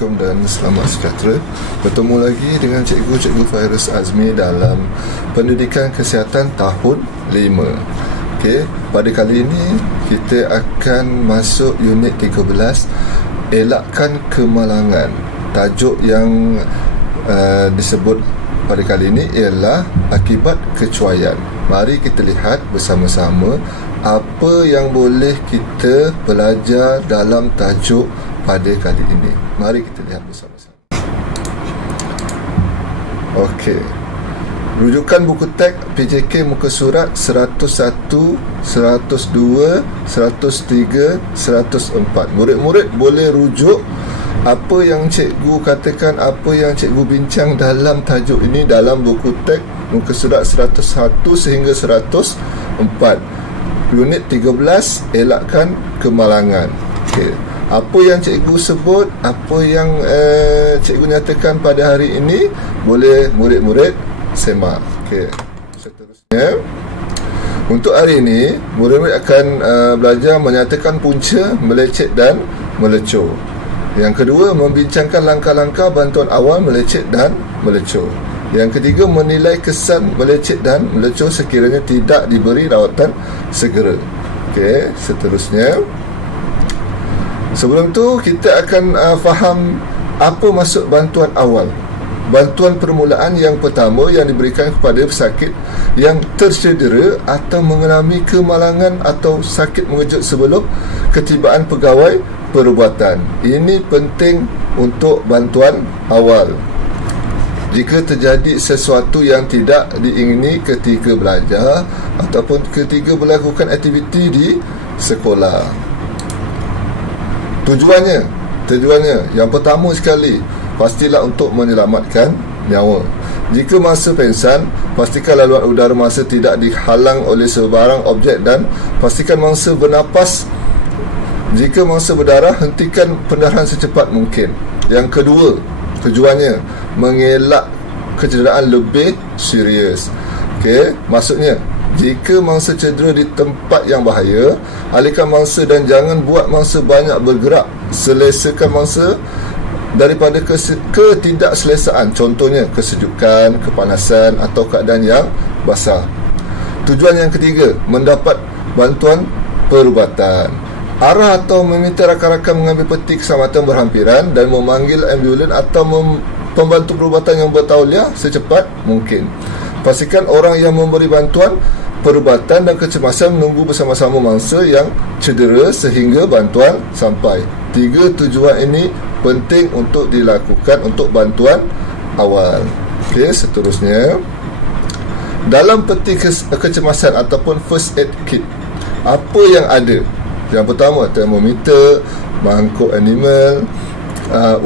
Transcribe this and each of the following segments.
Assalamualaikum dan selamat sejahtera. Bertemu lagi dengan Cikgu Fairuz Azmi dalam Pendidikan Kesihatan Tahun 5. Okey, pada kali ini kita akan masuk unit 13, elakkan kemalangan. Tajuk yang disebut pada kali ini ialah Akibat Kecuaian. Mari kita lihat bersama-sama apa yang boleh kita belajar dalam tajuk pada kali ini. Mari kita lihat bersama-sama. Okey. Rujukan buku teks PJK muka surat 101, 102, 103, 104. Murid-murid boleh rujuk apa yang cikgu katakan, apa yang cikgu bincang dalam tajuk ini dalam buku teks muka surat 101 sehingga 104. Unit 13, elakkan kemalangan. Okey. Apa yang cikgu sebut, apa yang cikgu nyatakan pada hari ini, boleh murid-murid semak. Okey. Seterusnya, untuk hari ini murid-murid akan belajar menyatakan punca, melecet dan melecur. Yang kedua, membincangkan langkah-langkah bantuan awal melecet dan melecur. Yang ketiga, menilai kesan melecet dan melecur sekiranya tidak diberi rawatan segera. Okey, seterusnya, sebelum tu kita akan faham apa maksud bantuan awal. Bantuan permulaan yang pertama yang diberikan kepada pesakit yang tercedera atau mengalami kemalangan atau sakit mengejut sebelum ketibaan pegawai perubatan. Ini penting untuk bantuan awal. Jika terjadi sesuatu yang tidak diingini ketika belajar ataupun ketika melakukan aktiviti di sekolah. Tujuannya yang pertama sekali, pastilah untuk menyelamatkan nyawa. Jika mangsa pengsan, pastikan laluan udara mangsa tidak dihalang oleh sebarang objek dan pastikan mangsa bernapas. Jika mangsa berdarah, hentikan pendarahan secepat mungkin. Yang kedua, tujuannya mengelak kecederaan lebih serius. Okey, maksudnya jika mangsa cedera di tempat yang bahaya, alihkan mangsa dan jangan buat mangsa banyak bergerak. Selesakan mangsa daripada ketidakselesaan, contohnya kesejukan, kepanasan atau keadaan yang basah. Tujuan yang ketiga, mendapat bantuan perubatan. Arah atau meminta rakan-rakan mengambil peti keselamatan berhampiran dan memanggil ambulans atau pembantu perubatan yang bertauliah secepat mungkin. Pastikan orang yang memberi bantuan perubatan dan kecemasan menunggu bersama-sama mangsa yang cedera sehingga bantuan sampai. 3 tujuan ini penting untuk dilakukan untuk bantuan awal. Okey, seterusnya, dalam peti kecemasan ataupun first aid kit, apa yang ada? Yang pertama, termometer, mangkuk animal,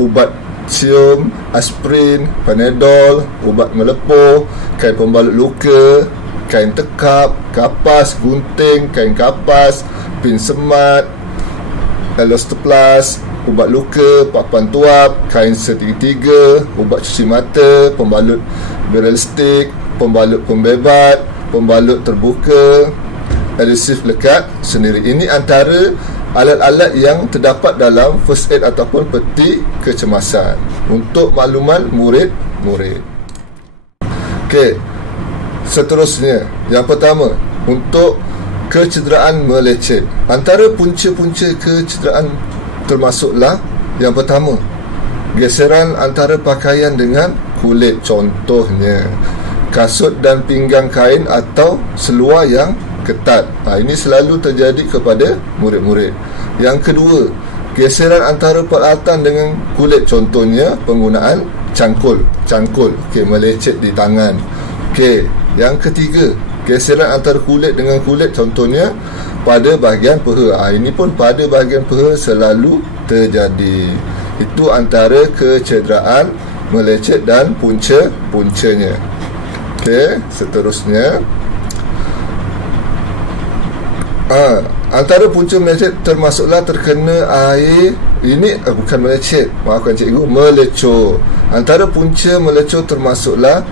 ubat cium, aspirin, panadol, ubat melepuh, kain pembalut luka, kain tekap, kapas, gunting, kain kapas, pin semat, elastoplas, ubat luka, papan tuap, kain segitiga, ubat cuci mata, pembalut barrel stick, pembalut pembebat, pembalut terbuka, adhesif lekat sendiri. Ini antara alat-alat yang terdapat dalam first aid ataupun peti kecemasan untuk makluman murid-murid. Okey, seterusnya, yang pertama, untuk kecederaan melecet. Antara punca-punca kecederaan termasuklah yang pertama, geseran antara pakaian dengan kulit, contohnya kasut dan pinggang kain atau seluar yang ketat. Ini selalu terjadi kepada murid-murid. Yang kedua, geseran antara peralatan dengan kulit, contohnya penggunaan cangkul. Okey, melecet di tangan. Okey, yang ketiga, geseran antara kulit dengan kulit, contohnya pada bahagian peha. Ini pun pada bahagian peha selalu terjadi. Itu antara kecederaan melecet dan punca-puncanya. Okey, seterusnya, antara punca melecet termasuklah terkena air. Ini bukan melecet, maafkan cikgu, melecur. Antara punca melecur termasuklah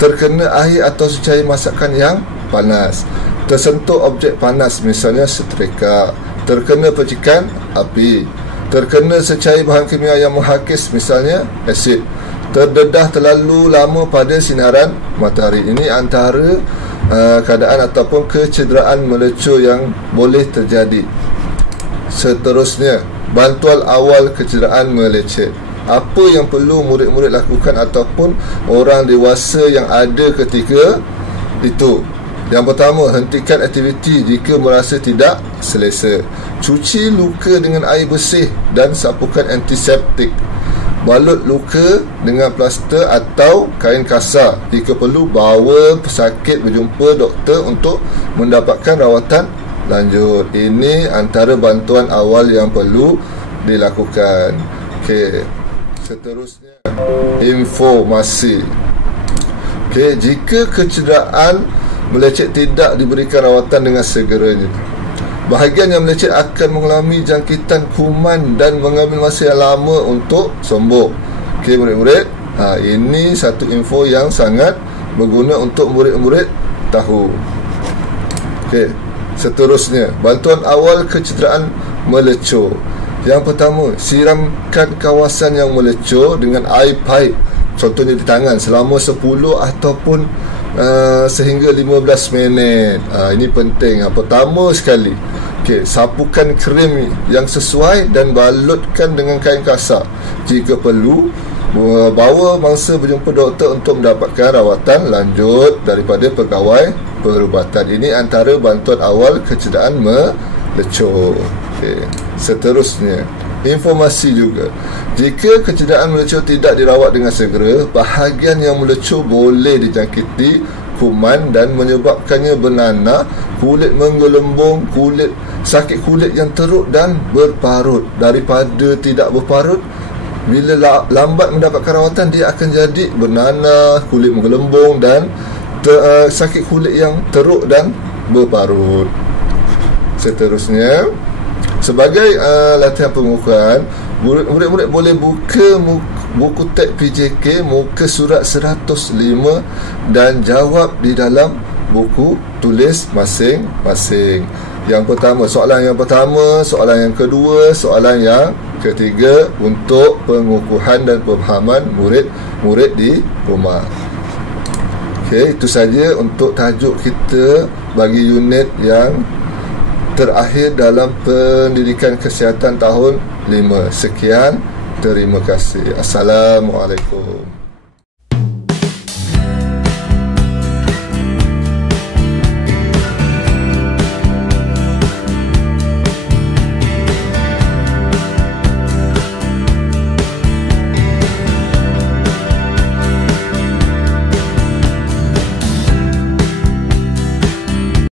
terkena air atau secair masakan yang panas, tersentuh objek panas misalnya setrika, terkena percikan api, terkena secair bahan kimia yang menghakis, misalnya asid, terdedah terlalu lama pada sinaran matahari. Ini antara keadaan ataupun kecederaan melecur yang boleh terjadi. Seterusnya, bantuan awal kecederaan melecet. Apa yang perlu murid-murid lakukan ataupun orang dewasa yang ada ketika itu? Yang pertama, hentikan aktiviti jika merasa tidak selesa. Cuci luka dengan air bersih dan sapukan antiseptik. Balut luka dengan plaster atau kain kasar. Jika perlu, bawa pesakit berjumpa doktor untuk mendapatkan rawatan lanjut. Ini antara bantuan awal yang perlu dilakukan. Okey. Seterusnya, informasi. Okey, jika kecederaan melecet tidak diberikan rawatan dengan segeranya, bahagian yang melecet akan mengalami jangkitan kuman dan mengambil masa yang lama untuk sembuh. Okey murid-murid, ini satu info yang sangat berguna untuk murid-murid tahu. Okey, seterusnya, bantuan awal kecederaan melecur. Yang pertama, siramkan kawasan yang melecur dengan air paip, contohnya di tangan, selama 10 ataupun sehingga 15 minit. Ini penting. Pertama sekali, sapukan krim yang sesuai dan balutkan dengan kain kasar. Jika perlu, bawa mangsa berjumpa doktor untuk mendapatkan rawatan lanjut daripada pegawai perubatan. Ini antara bantuan awal kecederaan melecur. Seterusnya, informasi juga. Jika kecederaan melecur tidak dirawat dengan segera, bahagian yang melecur boleh dijangkiti kuman dan menyebabkannya bernanah, kulit menggelembung, sakit kulit yang teruk dan berparut. Daripada tidak berparut, bila lambat mendapatkan rawatan, dia akan jadi bernanah, kulit menggelembung dan sakit kulit yang teruk dan berparut. Seterusnya, sebagai latihan pengukuhan, murid-murid boleh buka buku teks PJK muka surat 105 dan jawab di dalam buku tulis masing-masing. Yang pertama, soalan yang pertama, soalan yang kedua, soalan yang ketiga untuk pengukuhan dan pemahaman murid-murid di rumah. Okey, itu saja untuk tajuk kita bagi unit yang terakhir dalam Pendidikan Kesihatan tahun 5. Sekian, terima kasih. Assalamualaikum.